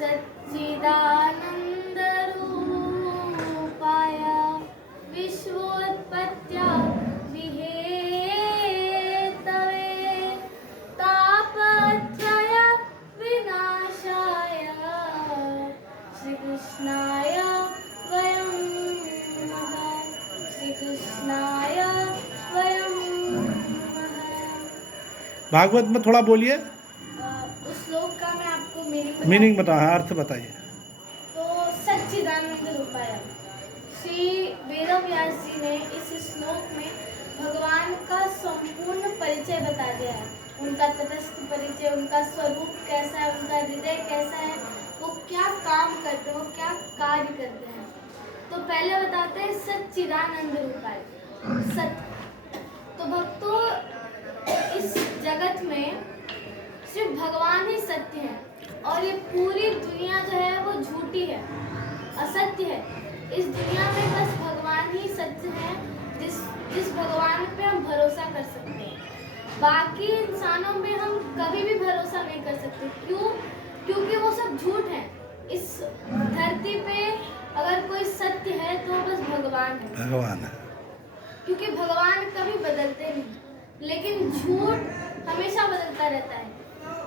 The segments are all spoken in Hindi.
सच्चिदानन्दरूपाय विश्वोत्पत्त्यादिहेतवे तापत्रय विनाशाय श्रीकृष्णाय वयं नमः। श्रीकृष्णाय वयं नमः। भागवत में थोड़ा बोलिए। उस श्लोक का मैं आपको मीनिंग बता, अर्थ बताइए। तो सच्चिदानंद रूपाय, श्री वेदव्यास जी ने इस श्लोक में भगवान का संपूर्ण परिचय बता दिया है। उनका तटस्थ परिचय, उनका स्वरूप कैसा है, उनका हृदय कैसा है, वो क्या काम करते हैं, वो क्या कार्य करते हैं। तो पहले बताते हैं सच्चिदानंद रूपाय, सत्य। तो भक्तों, इस जगत में सिर्फ भगवान ही सत्य है और ये पूरी दुनिया जो है वो झूठी है, असत्य है। इस दुनिया में बस भगवान ही सत्य है, जिस भगवान पे हम भरोसा कर सकते हैं। बाकी इंसानों पे हम कभी भी भरोसा नहीं कर सकते। क्यों? क्योंकि वो सब झूठ है। इस धरती पे अगर कोई सत्य है तो बस भगवान है। भगवान है, क्योंकि भगवान कभी बदलते नहीं, लेकिन झूठ हमेशा बदलता रहता है।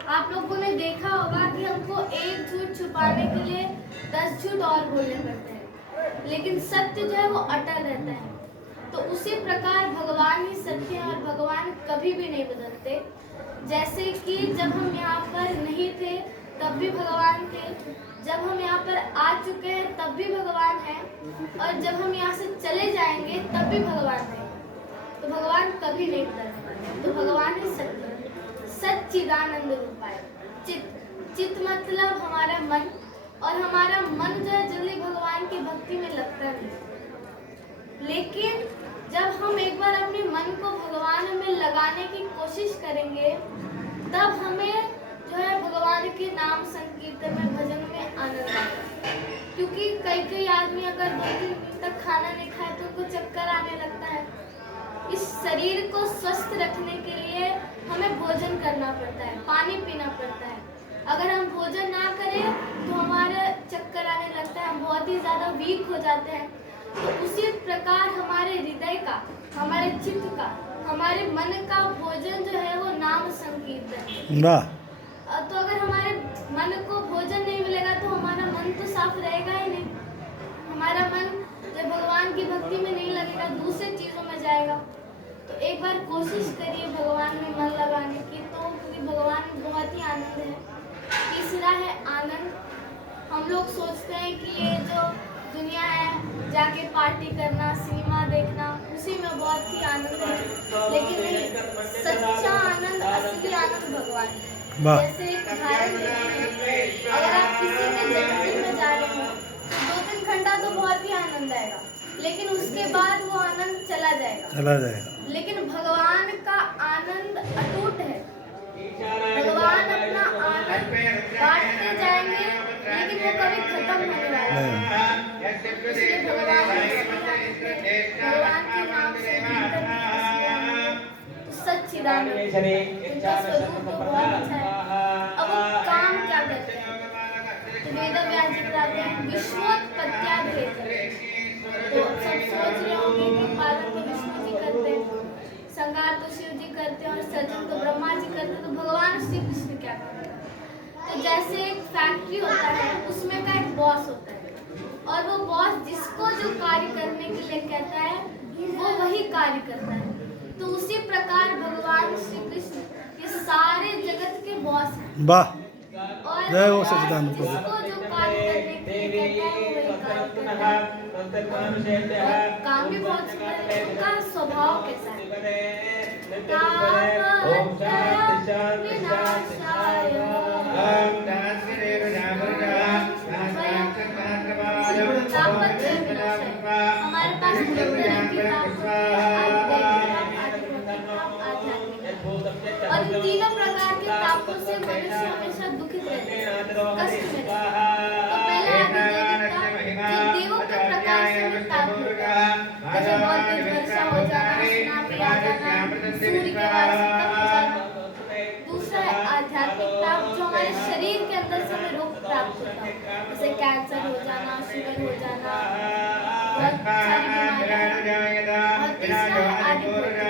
आप लोगों ने देखा होगा कि हमको एक झूठ छुपाने के लिए 10 झूठ और बोलने पड़ते हैं, लेकिन सत्य जो है वो अटल रहता है। तो उसी प्रकार भगवान ही सत्य है और भगवान कभी भी नहीं बदलते। जैसे कि जब हम यहाँ पर नहीं थे तब भी भगवान थे, जब हम यहाँ पर आ चुके हैं तब भी भगवान है, और जब हम यहाँ से चले जाएंगे तब भी भगवान है। तो भगवान कभी नहीं बदलते। तो भगवान ही सत्य है। सच्चिदानंद रूपाय, चित्त मतलब हमारा मन, और हमारा मन जो है जल्दी भगवान की भक्ति में लगता नहीं। लेकिन जब हम एक बार अपने मन को भगवान में लगाने की कोशिश करेंगे तब हमें जो है भगवान के नाम संकीर्तन में, भजन में आनंद आएगा। क्योंकि कई आदमी अगर 2-3 दिन तक खाना नहीं खाए तो उनको चक्कर आने लगता है। इस शरीर को स्वस्थ रखने के लिए हमें भोजन करना पड़ता है, पानी पीना पड़ता है। अगर हम भोजन ना करें तो हमारे चक्कर आने लगता है, हम बहुत ही ज़्यादा वीक हो जाते हैं। तो उसी प्रकार हमारे हृदय का, हमारे चित्त का, हमारे मन का भोजन जो है वो नाम संकीर्तन है। तो अगर हमारे मन को भोजन नहीं मिलेगा तो हमारा मन तो साफ रहेगा ही नहीं। हमारा मन जब भगवान की भक्ति में नहीं लगेगा, दूसरे चीज़ों में जाएगा। तो एक बार कोशिश करिए भगवान में मन लगाने की, तो क्योंकि भगवान में बहुत ही आनंद है। तीसरा है आनंद। हम लोग सोचते हैं कि ये जो दुनिया है, जाके पार्टी करना, सिनेमा देखना, उसी में बहुत ही आनंद है, लेकिन नहीं, सच्चा आनंद, असली आनंद भगवान है। जैसे एक उदाहरण देते हैं, अगर आप किसी के जन्मदिन में जा रहे हो 2-3 घंटा तो बहुत ही आनंद आएगा, लेकिन उसके बाद वो आनंद चला जाएगा। लेकिन भगवान का आनंद अटूट है। भगवान अपना आनंद बांटते जाएंगे, लेकिन वो कभी खत्म नहीं होगा। इसलिए भगवान के नाम से सच्चिदानंद, उनका स्वरूप तो बहुत अच्छा है। अब वो काम क्या करते हैं? तो वेदव्यास जी बताते हैं विश्वोत्पत्त्यादिहेतवे। तो सब सोच रहे होंगे कि पालन तो विष्णु जी करते हैं, संहार तो शिव जी करते हैं, और सृजन तो ब्रह्मा जी करते हैं। तो भगवान श्री कृष्ण क्या करते हैं? तो जैसे एक फैक्ट्री होता है, उसमें का एक बॉस होता है, और वो बॉस जिसको जो कार्य करने के लिए कहता है वो वही कार्य करता है। तो उसी प्रकार भगवान श्री कृष्ण ये सारे जगत के बॉस हैं। वाह, और जय हो सच्चिदानंद प्रभु। जिसको जो कार्य करने के लिए कहता है वो वही कार्य करता है। और काम भी बहुत सुंदर है। उनका स्वभाव कैसा है? हमारे पास और इन तीनों प्रकार के तापों से मनुष्य हमेशा दुखित रहते हैं, कष्ट में। तो पहला जो देवों के प्रकार से हमें ताप मिलता है, जैसे बहुत तेज वर्षा हो जाना, सुनामी आ जाना, सूर्य के वास्ते तप हो जाना। दूसरा है आध्यात्मिक ताप, जो हमारे शरीर के अंदर से हमें रोग प्राप्त होता है। शुगर हो जाना, बहुत सारी बीमारियां, और तीसरा है आदिपुरुष, जो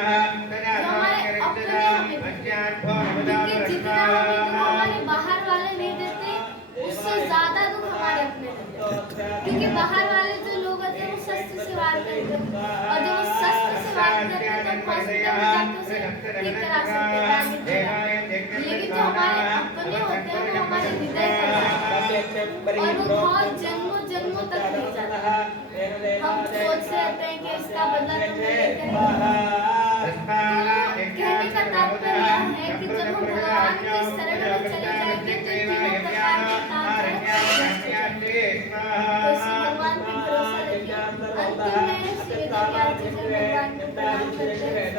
हमारे अपने हमें देते हैं। क्योंकि जितना हमें दुख हमारे बाहर वाले नहीं देते, उससे ज्यादा दुख हमारे अपने देते हैं। क्योंकि बाहर वाले जो लोग होते हैं वो शस्त्र से वार करते हैं, और जब वो शस्त्र से वार करते हैं तो हॉस्पिटल में जाके उसे ठीक करा सकते हैं, डैमेज हो जाता है। लेकिन जो हमारे अपने होते हैं वो हमारे हृदय पर और वो बहुत जन्मों जन्मों तक नहीं जाता। हम सोचते रहते हैं कि इसका बदला तो मैं नहीं करेंगे। कहने का तात्पर्य यह है कि जब हम भगवान के शरण में चले जाएंगे तो तीनों प्रकार के काम तो इसी भगवान पे भरोसा रखिए। अंतिम में श्री वेद व्यास जी से भगवान को प्रणाम करते हैं।